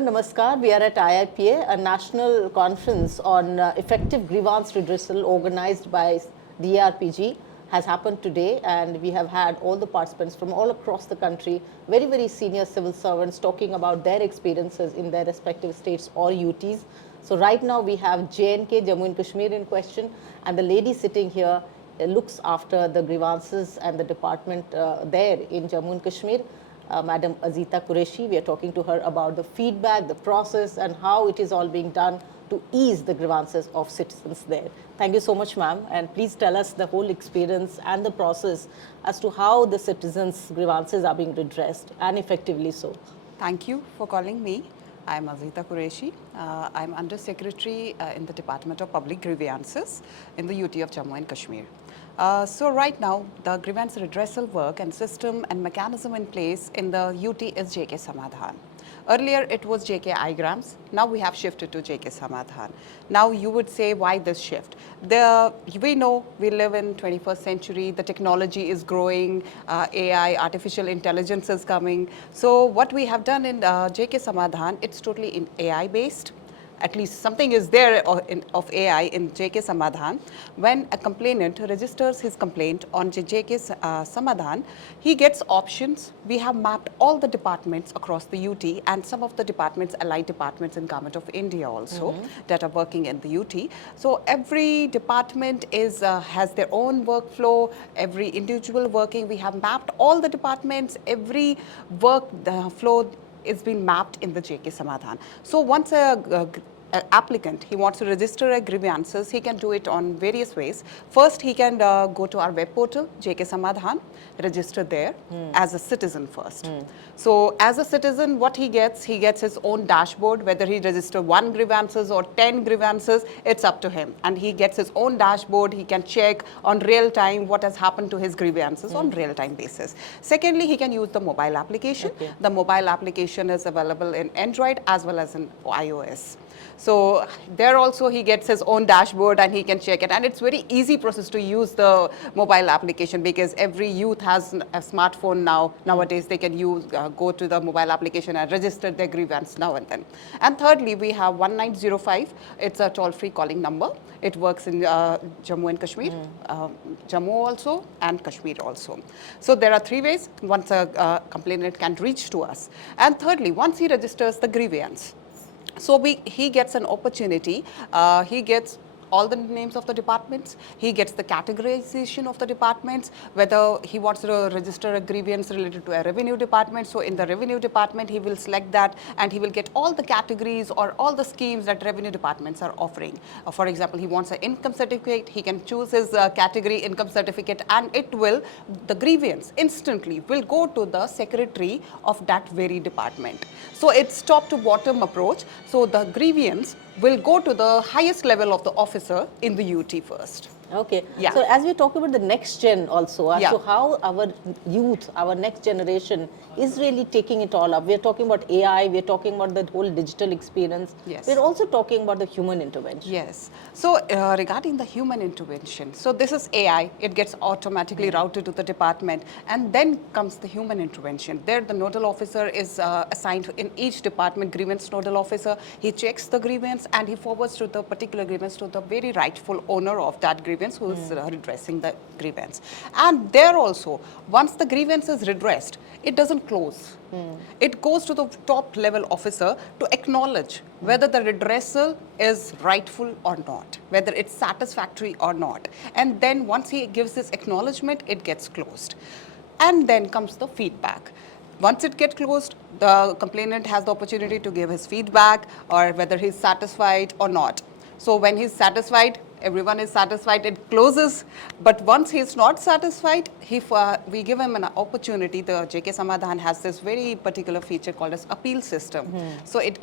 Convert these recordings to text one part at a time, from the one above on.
everyone, namaskar. We are at IIPA, a national conference on effective grievance redressal organized by DARPG has happened today, and we have had all the participants from all across the country, very, very senior civil servants talking about their experiences in their respective states or UTs. So right now we have J&K, Jammu and Kashmir in question, and the lady sitting here looks after the grievances and the department there in Jammu and Kashmir. Madam Azeeta Qureshi. We are talking to her about the feedback, the process, and how it is all being done to ease the grievances of citizens there. Thank you so much, ma'am. And please tell us the whole experience and the process as to how the citizens' grievances are being redressed and effectively so. Thank you for calling me. I'm Azeeta Qureshi. I'm Under Secretary in the Department of Public Grievances in the UT of Jammu and Kashmir. So right now, the grievance redressal work and system and mechanism in place in the UT is JK Samadhan. Earlier it was JK IGRAMS, now we have shifted to JK Samadhan. Now you would say, why this shift? We know we live in 21st century, the technology is growing, AI, artificial intelligence is coming. So what we have done in JK Samadhan, it's totally AI based. At least something is there of AI in JK Samadhan. When a complainant registers his complaint on JK Samadhan, he gets options. We have mapped all the departments across the UT and some of the departments, allied departments in Government of India also that are working in the UT. So every department has their own workflow, every individual working. We have mapped all the departments, every work flow is being mapped in the JK Samadhan. So once a applicant, he wants to register a grievances, he can do it on various ways. First, he can go to our web portal, JK Samadhan, register there as a citizen first. So as a citizen, what he gets his own dashboard, whether he register 1 grievances or 10 grievances, it's up to him. And he gets his own dashboard, he can check on real time what has happened to his grievances on real time basis. Secondly, he can use the mobile application. Okay. The mobile application is available in Android as well as in iOS. So there also he gets his own dashboard and he can check it. And it's very easy process to use the mobile application because every youth has a smartphone now. Nowadays they can go to the mobile application and register their grievance now and then. And thirdly, we have 1905. It's a toll-free calling number. It works in Jammu and Kashmir, Jammu also and Kashmir also. So there are 3 ways once a complainant can reach to us. And thirdly, once he registers the grievance, so he gets an opportunity, he gets all the names of the departments, he gets the categorization of the departments, whether he wants to register a grievance related to a revenue department. So in the revenue department, he will select that and he will get all the categories or all the schemes that revenue departments are offering. For example, he wants an income certificate, he can choose his category income certificate and the grievance instantly will go to the secretary of that very department. So it's top to bottom approach. So the grievance will go to the highest level of the officer in the UT first. Okay. Yeah. So as we talk about the next gen also, so how our youth, our next generation is really taking it all up. We're talking about AI, we're talking about the whole digital experience. Yes. We're also talking about the human intervention. Yes. So regarding the human intervention, so this is AI, it gets automatically routed to the department and then comes the human intervention. There the nodal officer is assigned in each department, grievance nodal officer. He checks the grievance and he forwards to the particular grievance to the very rightful owner of that grievance who is redressing the grievance. And there also, once the grievance is redressed, it doesn't close. It goes to the top level officer to acknowledge whether the redressal is rightful or not, whether it's satisfactory or not. And then once he gives this acknowledgement, it gets closed. And then comes the feedback. Once it gets closed, the complainant has the opportunity to give his feedback or whether he's satisfied or not. So when he's satisfied, everyone is satisfied, it closes. But once he's not satisfied, we give him an opportunity. The JK Samadhan has this very particular feature called as appeal system. So it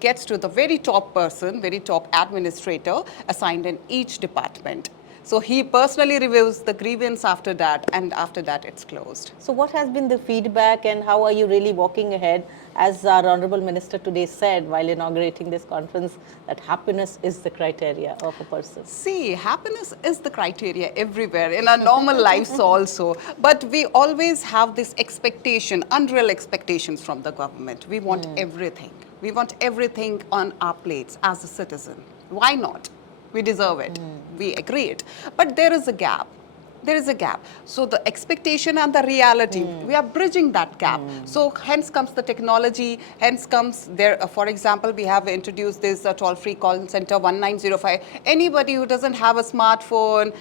gets to the very top person, very top administrator assigned in each department. So he personally reviews the grievance after that, and after that it's closed. So what has been the feedback and how are you really walking ahead? As our Honorable Minister today said while inaugurating this conference, that happiness is the criteria of a person. See, happiness is the criteria everywhere, in our normal lives also. But we always have this expectation, unreal expectations from the government. We want everything. We want everything on our plates as a citizen. Why not? We deserve it. We agree it. But there is a gap. There is a gap. So the expectation and the reality, we are bridging that gap. So hence comes the technology, hence comes there, for example, we have introduced this toll-free call center 1905. Anybody who doesn't have a smartphone,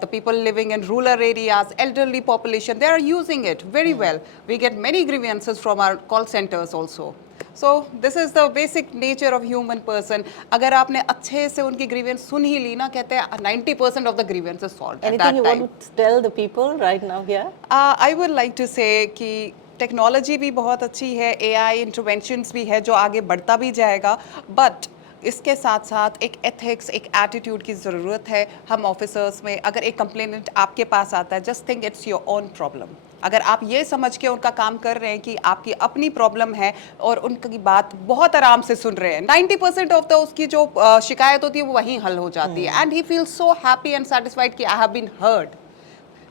the people living in rural areas, elderly population, they are using it very well. We get many grievances from our call centers also. So this is the basic nature of human person. अगर आपने अच्छे से उनकी grievance सुन ही ली ना, कहते हैं 90% of the grievance is solved at that Anything you time. want to tell the people right now here? I would like to say कि technology भी बहुत अच्छी है, AI इंटरवेंशंस भी है जो आगे बढ़ता भी जाएगा, बट इसके साथ साथ एक एथिक्स, एक एटीट्यूड की ज़रूरत है. हम ऑफिसर्स में अगर एक कंप्लेनेंट आपके पास आता है, just think it's your own problem. अगर आप ये समझ के उनका काम कर रहे हैं कि आपकी अपनी प्रॉब्लम है और उनकी बात बहुत आराम से सुन रहे हैं, 90% ऑफ द उसकी जो शिकायत होती है वो वहीं हल हो जाती है. And he feel so happy and satisfied कि आई हैव बीन हर्ड.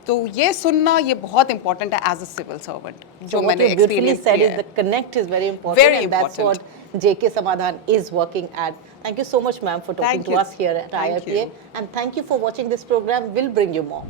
तो ये सुनना ये बहुत इंपॉर्टेंट है एज अ सिविल सर्वेंट, जो मैंने एक्सपीरियंस किया है. The connect is very important. Very and that's important. what JK Samadhan is working at. Thank you so much, ma'am, for talking Thank to you. us here at Thank IIPA. you. And thank you for watching this program. We'll bring you more.